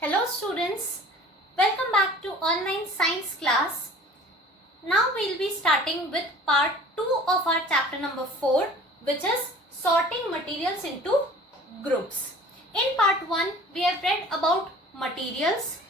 Hello students, welcome back to online science class. Now we'll be starting with part 2 of our chapter number 4, which is sorting materials into groups. In part 1 we have read about materials.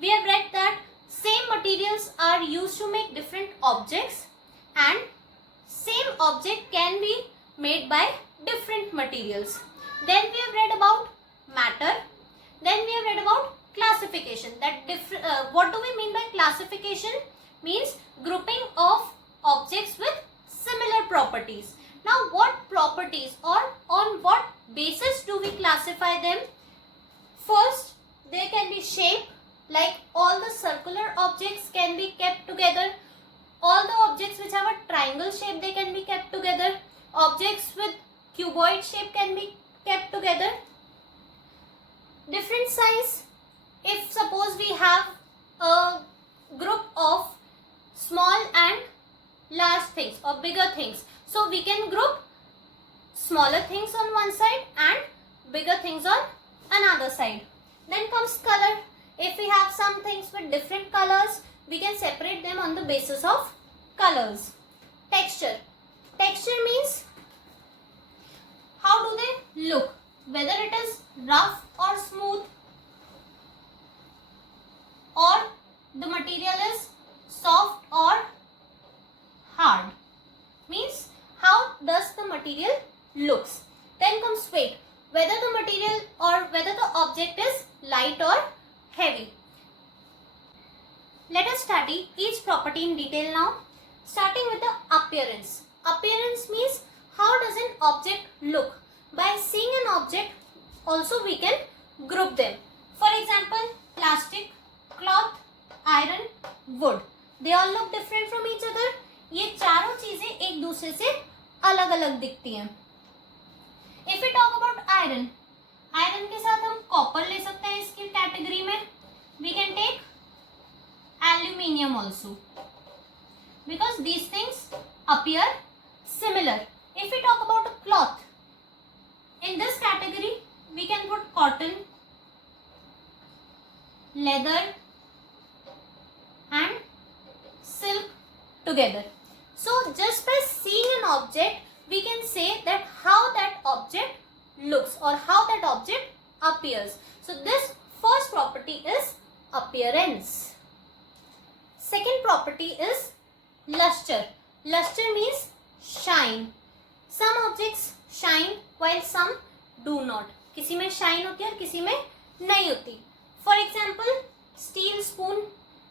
We have read that same materials are used to make different objects and same object can be made by different materials. Then we have read about matter. Then we have read about classification. What do we mean by classification? Means grouping of objects with similar properties. Now what properties or on what basis do we classify them? First, there can be shape, like all the circular objects can be kept together. All the objects which have a triangle shape, they can be kept together. Objects with cuboid shape can be kept together. Different size. If suppose we have a group of small and large things or bigger things, so we can group smaller things on one side and bigger things on another side. Then comes color. If we have some things with different colors, we can separate them on the basis of colors. Texture. Texture means how do they look, whether it is rough or smooth, or the material is soft or hard. Means how does the material looks. Then comes weight, whether the material or whether the object is light or heavy. Let us study each property in detail now, starting with the appearance. Appearance means how does an object look. By seeing an object also we can group them. For example, plastic, cloth, iron, wood. They all look different from each other. ये चारों चीजें एक दूसरे से अलग अलग दिखती हैं. If we talk about iron, iron के साथ हम copper ले सकते हैं इसकी कैटेगरी में. We can take aluminium also because these things appear similar. If we talk about a cloth, in this category we can put cotton, leather and silk together. So just by seeing an object we can say that how that object looks or how that object appears. So this first property is appearance. Second property is luster. Luster means shine. Some objects shine while some do not. किसी में shine होती है और किसी में नहीं होती. For example, steel spoon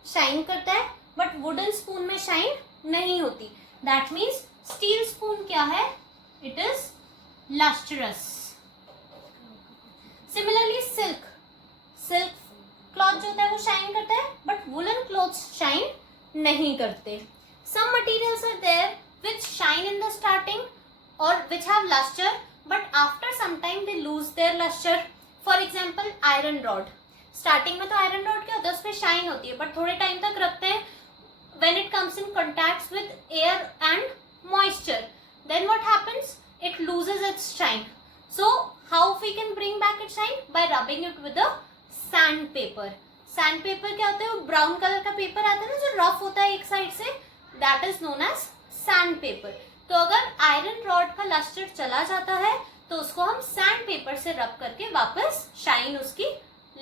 shine करता है but wooden spoon में shine नहीं होती. That means steel spoon क्या है? It is lustrous. Similarly, silk. Silk cloth जो होता है वो shine करता है but woolen clothes shine नहीं करते. Some materials are there which shine in the starting or which have luster but after some time they lose their luster. For example, iron rod. Starting में तो iron rod क्या होता है, उसमें shine होती है बट थोड़े टाइम तक रखते हैं. When it comes in contact with air and moisture, then what happens, it loses its shine. So how we can bring back it shine? By rubbing it with a sand paper. Sand paper क्या होता है? वो brown colour का paper आता है ना जो rough होता है एक साइड से, that is known as sand paper. तो अगर आयरन रॉड का लस्टर चला जाता है तो उसको हम सैंड पेपर से रब करके वापस शाइन उसकी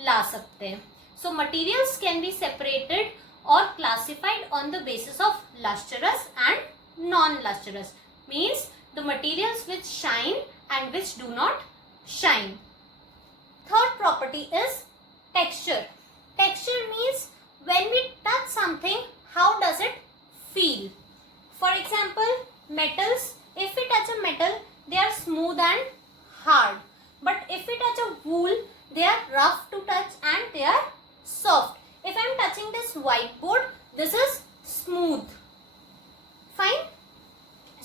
ला सकते हैं. So materials can be separated और classified on the basis of lustrous and non-lustrous. Means the materials which shine and which do not shine. Third property is texture. Texture means when we touch something how does it feel. For example, metals, if we touch a metal they are smooth and hard, but if we touch a wool they are rough to touch and they are soft. If I am touching this whiteboard, this is smooth. Fine.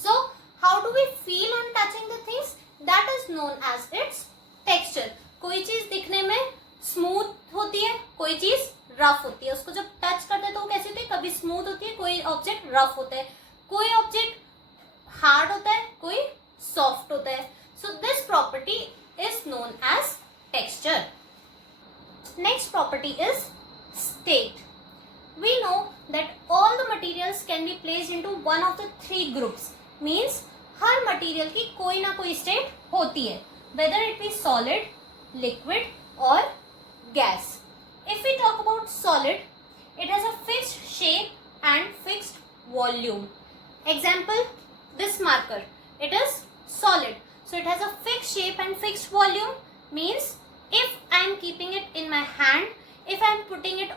So how do we feel on touching the things? That is known as its texture. कोई चीज दिखने में smooth होती है, कोई चीज rough होती है. उसको जब टच करते हैं तो वो कैसी होती है? कभी स्मूथ होती है, कोई ऑब्जेक्ट रफ होता है, कोई ऑब्जेक्ट हार्ड होता है, कोई सॉफ्ट होता है. So this property is known as texture. Next property is state. We know that all the materials can be placed into one of the three groups. Means her material की कोई ना कोई state होती है, whether it be solid, liquid or gas. If we talk about solid, it has a fixed shape and fixed volume. Example, this marker, it is solid, so it has a fixed shape and fixed volume. Means if I am keeping it in my hand, if I am putting it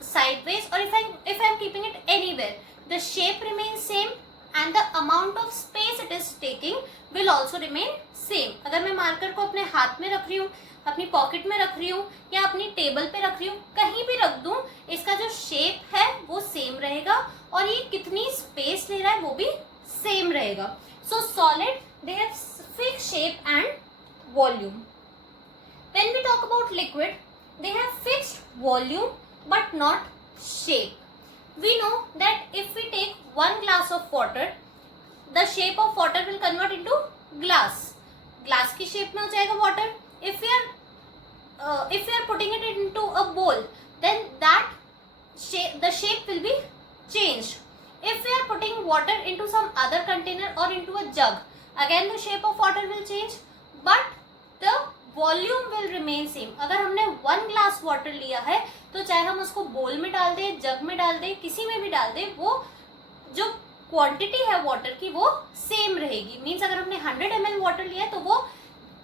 sideways, or if I am keeping it anywhere, the shape remains same and the amount of space it is taking will also remain same. अगर मैं marker को अपने हाथ में रख रही हूँ, अपनी पॉकेट में रख रही हूँ या अपनी टेबल पे रख रही हूँ, कहीं भी रख दूँ, इसका जो शेप है वो सेम रहेगा और ये कितनी स्पेस ले रहा है वो भी सेम रहेगा. सो solid they have fixed shape and volume. When we talk about liquid, they have fixed volume but not shape. We know that if we take one glass of water, the shape of water will convert into glass. Glass की shape में हो जाएगा water. If we are putting it into a bowl, then that shape, the shape will be changed. If we are putting water into some other container or into a jug, again the shape of water will change, but the volume will remain same. अगर हमने 1 glass water लिया है तो चाहे हम उसको बोल में डाल दें, जग में डाल दें, किसी में भी डाल दें, वो जो क्वांटिटी है वाटर की वो सेम रहेगी. मीन्स अगर हमने 100 ml वाटर लिया है तो वो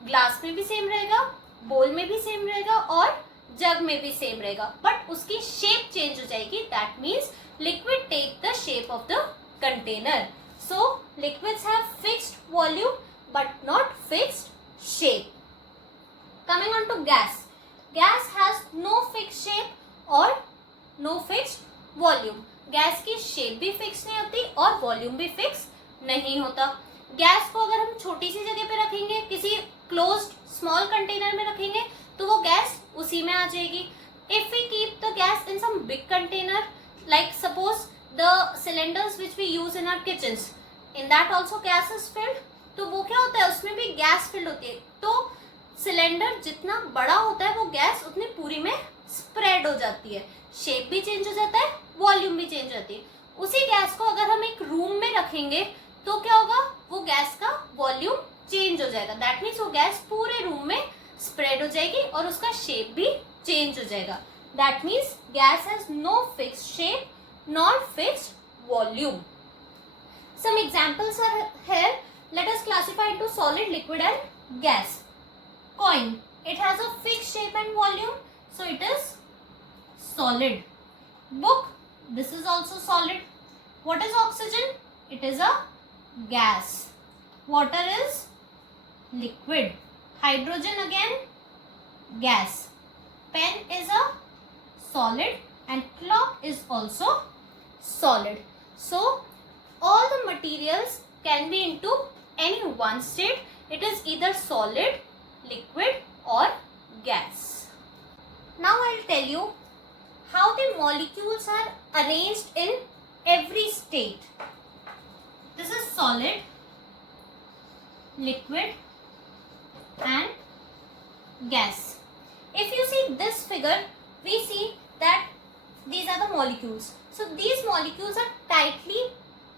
ग्लास में भी सेम रहेगा, बोल में भी सेम रहेगा और जग में भी सेम रहेगा, बट उसकी शेप चेंज हो जाएगी. That means liquid take the shape of the container. So liquids have fixed volume but not fixed shape. Coming on to gas. Gas has no fixed shape or no fixed volume. Gas की shape भी fix नहीं होती और volume भी fix नहीं होता. Gas को अगर हम छोटी सी जगह पे रखेंगे, किसी क्लोज्ड स्मॉल कंटेनर में रखेंगे तो वो गैस उसी में आ जाएगी. If we keep the gas in some big container, like suppose the cylinders which we use in our kitchens, in that also gas is filled. तो वो क्या होता है, उसमें भी गैस फिल्ड होती है. तो सिलेंडर जितना बड़ा होता है वो गैस उतनी पूरी में स्प्रेड हो जाती है, शेप भी चेंज हो जाता है, वॉल्यूम भी चेंज हो जाती है. उसी गैस को अगर हम एक रूम में रखेंगे तो क्या होगा, वो गैस का वॉल्यूम चेंज हो जाएगा. दैट मीन्स वो गैस पूरे रूम में स्प्रेड हो जाएगी और उसका शेप भी चेंज हो जाएगा. That means gas has no fixed shape not fixed volume. Some examples are here. Let us classify into solid, liquid and gas. Coin, it has a fixed shape and volume, so it is solid. Book, this is also solid. What is oxygen? It is a gas. Water is liquid. Hydrogen again gas. Pen is a solid and clock is also solid. So all the materials can be into any one state. It is either solid, liquid or gas. Now I'll tell you how the molecules are arranged in every state. This is solid, liquid and gas. If you see this figure, we see that these are the molecules. So these molecules are tightly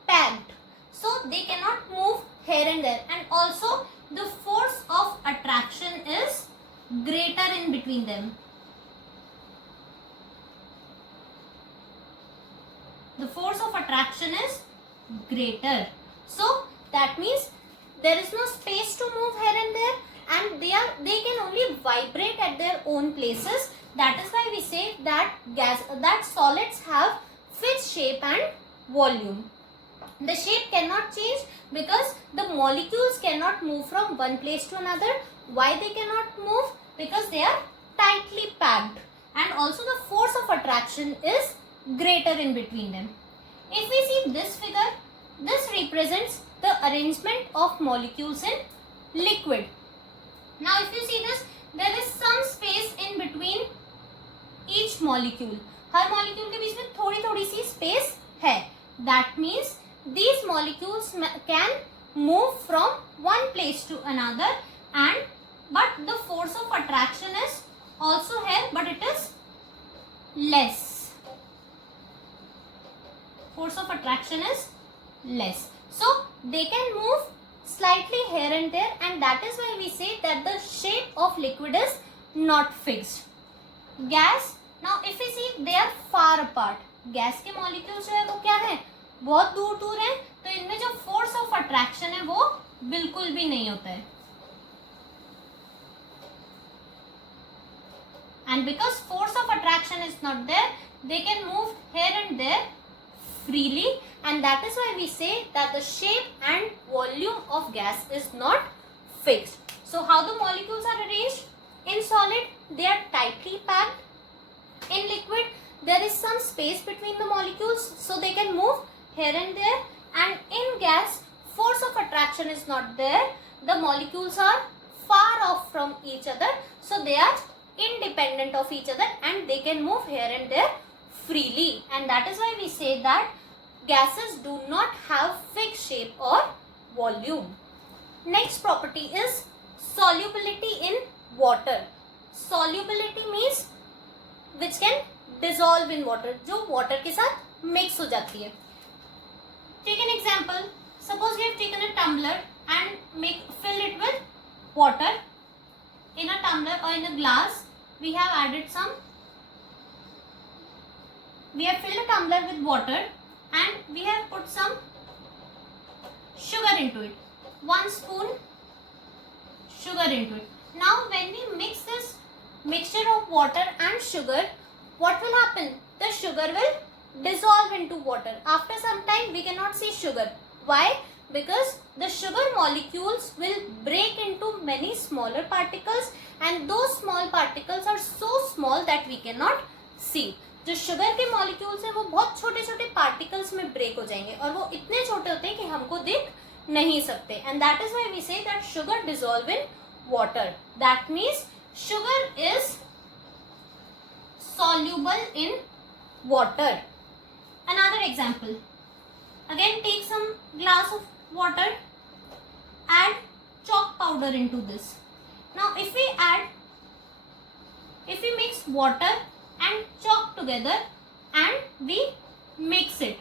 packed, so they cannot move here and there, and also the force of attraction is greater in between them. The force of attraction is greater. So that means there is no space to move here and there, and they can only vibrate at their own places. That is why we say that solids have fixed shape and volume. The shape cannot change because the molecules cannot move from one place to another. Why they cannot move? Because they are tightly packed, and also the force of attraction is greater in between them. If we see this figure, this represents the arrangement of molecules in liquid. Now if you see this, there is some space in between each molecule. Her molecule के बीच में थोड़ी थोड़ी सी space है. That means these molecules can move from one place to another, but the force of attraction is also here, but it is less. Force of attraction is less, so they can move slightly here and there, and that is why we say that the shape of liquid is not fixed. Gas, now if we see, they are far apart. Gas के molecules जो है वो क्या है, बहुत दूर दूर है, तो इनमें जो फोर्स ऑफ अट्रैक्शन है वो बिल्कुल भी नहीं होता है. And because force of attraction is not there, they can move here and there freely, and that is why we say that the shape and volume of gas is not fixed. So how the molecules are arranged? In solid, they are tightly packed. In liquid, there is some space between the molecules, so they can move here and there. And in gas, force of attraction is not there. The molecules are far off from each other, so they are independent of each other, and they can move here and there freely. And that is why we say that gases do not have fixed shape or volume. Next property is solubility in water. Solubility means which can dissolve in water, जो water के साथ mix हो जाती है. Take an example. Suppose we have taken a tumbler and fill it with water. In a tumbler or in a glass, we have filled a tumbler with water and we have put some sugar into it. 1 spoon sugar into it. Now when we mix this mixture of water and sugar, what will happen? The sugar will dissolve into water. After some time we cannot see sugar. Why? Because the sugar molecules will break into many smaller particles, and those small particles are so small that we cannot see. जो sugar के molecules हैं वो बहुत छोटे छोटे particles में break हो जाएंगे, और वो इतने छोटे होते हैं कि हमको दिख नहीं सकते. And that is why we say that sugar dissolve in water. That means sugar is soluble in water. Another example. Again, take some glass of water, add chalk powder into this. Now if we mix water and chalk together and we mix it,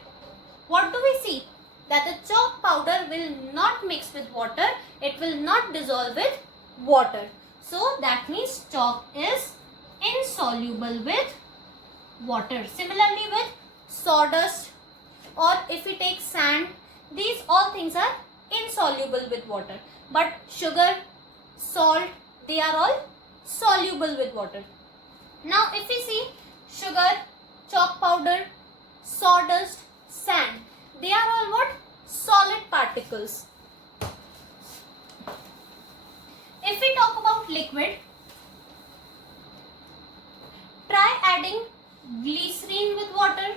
what do we see? That the chalk powder will not mix with water, it will not dissolve with water. So that means chalk is insoluble with water. Similarly with sawdust, or if we take sand, these all things are insoluble with water. But sugar, salt, they are all soluble with water. Now if we see sugar, chalk powder, sawdust, sand, they are all what? Solid particles. If we talk about liquid, try adding glycerine with water.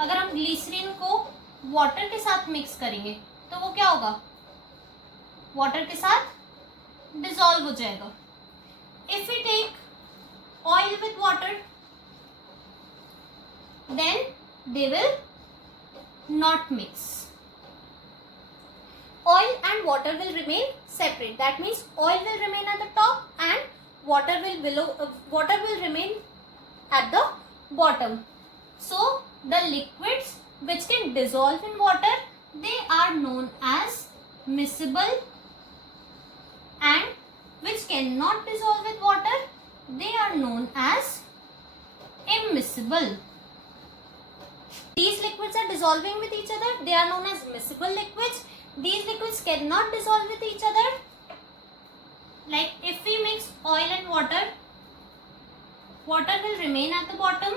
अगर हम glycerine को water के साथ mix करेंगे तो वो क्या होगा? वाटर के साथ डिसॉल्व हो जाएगा. If we take oil with water, then they will not mix. Oil and water will remain separate. That means oil will remain at the top and water will remain at the bottom. So the liquids which can dissolve in water, they are known as miscible, and which cannot dissolve with water, they are known as immiscible. These liquids are dissolving with each other, they are known as miscible liquids. These liquids cannot dissolve with each other. Like if we mix oil and water, water will remain at the bottom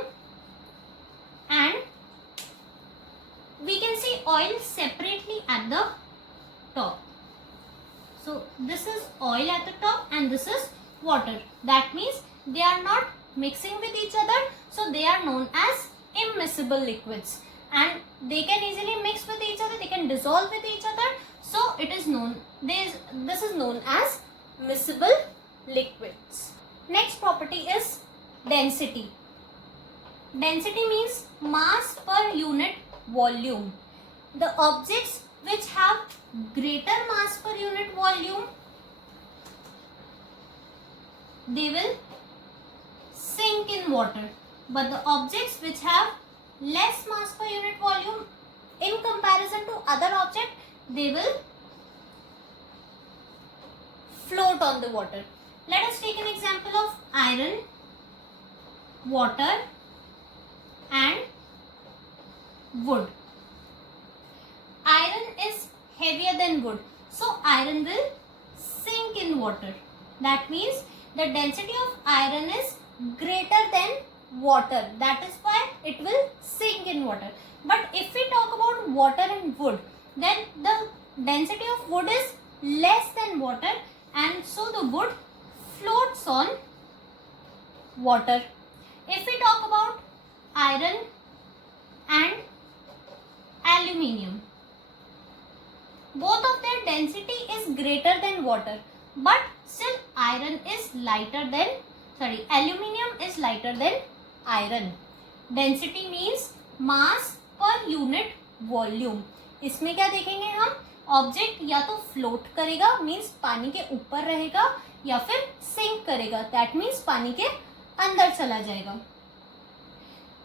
and we can see oil separately at the top. So this is oil at the top and this is water. That means they are not mixing with each other, so they are known as immiscible liquids, and they can easily mix with each other, they can dissolve with each other, so it is known, this is known as miscible liquids. Next property is density. Density means mass per unit volume. The objects which have greater mass per unit volume they will sink in water. But the objects which have less mass per unit volume in comparison to other objects, they will float on the water. Let us take an example of iron, water and wood. Iron is heavier than wood, so iron will sink in water. That means the density of iron is greater than water. That is why it will sink in water. But if we talk about water and wood, then the density of wood is less than water, and so the wood floats on water. If we talk about iron and aluminium, both of their density is greater than water, but still aluminium is lighter than iron. Density means mass per unit volume. इसमें क्या देखेंगे हम, object या तो float करेगा means पानी के ऊपर रहेगा, या फिर सिंक करेगा, दैट मीन्स पानी के अंदर चला जाएगा.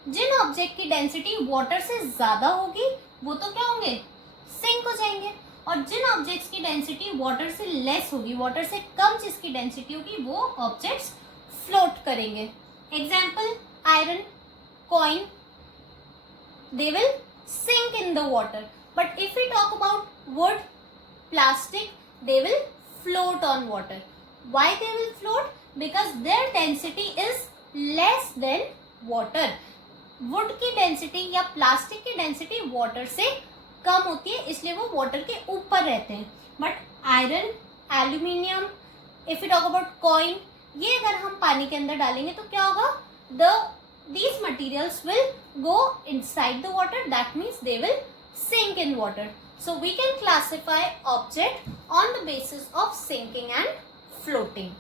जिन ऑब्जेक्ट की डेंसिटी वाटर से ज्यादा होगी वो तो क्या होंगे, सिंक हो जाएंगे, और जिन ऑब्जेक्ट्स की डेंसिटी वाटर से लेस होगी, वाटर से कम जिसकी डेंसिटी होगी, वो ऑब्जेक्ट्स फ्लोट करेंगे. Example iron, coin, they will sink in the water. But if we talk about wood, plastic, they will float on water. Why they will float? Because their density is less than water. wood की density या plastic की density water से कम होती है, इसलिए वो water के ऊपर रहते हैं. But iron, aluminium, if we talk about coin, ये अगर हम पानी के अंदर डालेंगे तो क्या होगा, these materials will go inside the water. That means they will sink in water. So we can classify object on the basis of sinking and floating.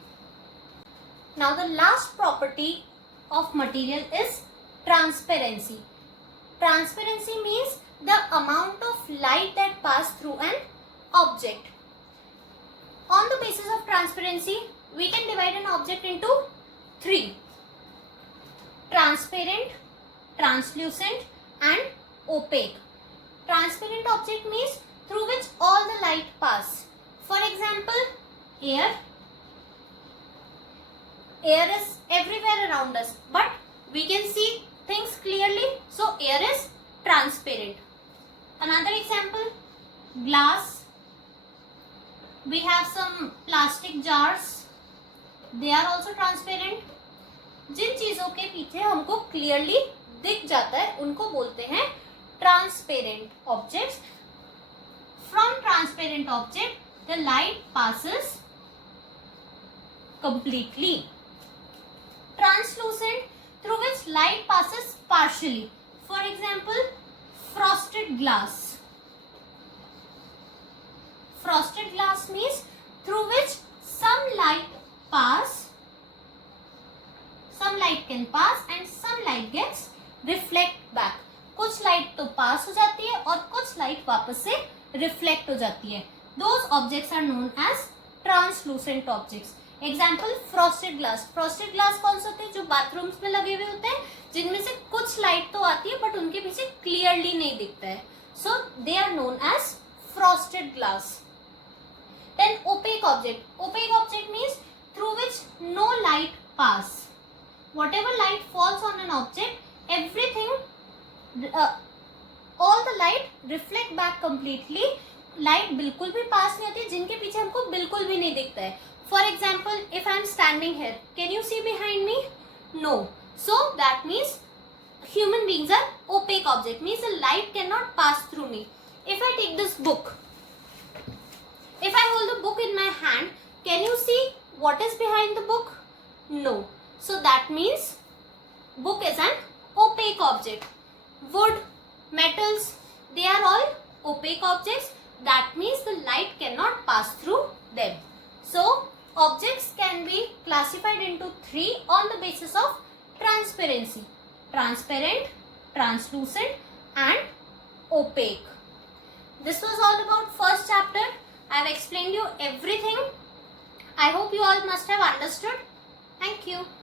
Now the last property of material is transparency. Transparency means the amount of light that pass through an object. On the basis of transparency, we can divide an object into three: transparent, translucent and opaque. Transparent object means through which all the light pass. For example, air. Air is everywhere around us, but we can see things clearly, so air is transparent. Another example, glass. We have some plastic jars. They are also transparent. जिन चीजों के पीछे हमको clearly दिख जाता है उनको बोलते हैं transparent objects. From transparent object the light passes completely. Translucent, through which light passes partially. For example, frosted glass. Frosted glass means through which some light can pass and some light gets reflect back. कुछ light तो पास हो जाती है और कुछ light वापस से reflect हो जाती है. Those objects are known as translucent objects. Example frosted glass. Frosted glass कौन से होते हैं, जो बाथरूम्स में लगे हुए होते हैं, जिनमें से कुछ लाइट तो आती है बट उनके पीछे क्लियरली नहीं दिखता है. So they are known as frosted glass. Then opaque object. Opaque object means through which no light pass. whatever light falls on an object, everything, all the light reflect back completely. Light बिल्कुल भी पास नहीं होती, जिनके पीछे हमको बिल्कुल भी नहीं दिखता है. For example, if I am standing here, can you see behind me? No. So that means human beings are opaque object, means the light cannot pass through me. If I take this book, if I hold the book in my hand, can you see what is behind the book? No. So that means book is an opaque object. Wood, metals, they are all opaque objects. That means the light cannot pass through them. So objects can be classified into three on the basis of transparency: transparent, translucent and opaque. This was all about first chapter. I have explained you everything. I hope you all must have understood. Thank you.